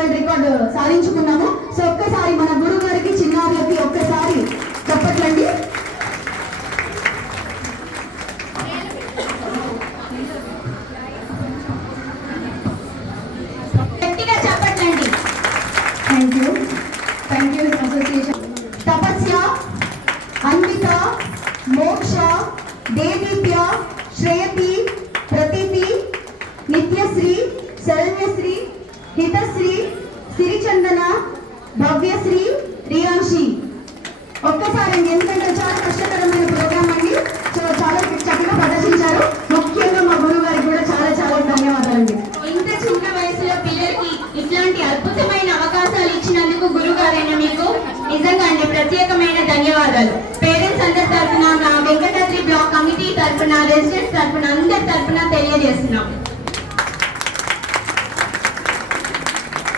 World record సాధించుకున్నాము. So ఒక్కసారి మన గురువు గారికి చిన్నారులకి ఒక్కసారి చెప్పట్లండి. గట్టిగా చెప్పట్లండి. Thank you association. Tapasya, Anvita, Moksha, Dedeepya, శ్రేయతి, ప్రతితి, Nithyasree, శరణ్యశ్రీ, Hithasri, Sirichandana, Bhavyasri, రియాంశి. ఒక్కసారి ఎందుకంటే చాలా కష్టకరమైన ప్రోగ్రామ్ అండి. సో చాలా చక్కగా ప్రదర్శించారు. ముఖ్యంగా మా గురువు గారికి కూడా చాలా చాలా ధన్యవాదాలండి. ఇంత చిన్న వయసులో పిల్లలకి ఇట్లాంటి అద్భుతమైన అవకాశాలు ఇచ్చినందుకు గురుగారైన మీకు నిజంగా ప్రత్యేకమైన ధన్యవాదాలు. పేరెంట్స్ అందరి తరఫున, నా వెంకటాద్రి బ్లాక్ కమిటీ తరఫున, రెసిడెంట్స్ తరఫున, అందరి తరఫున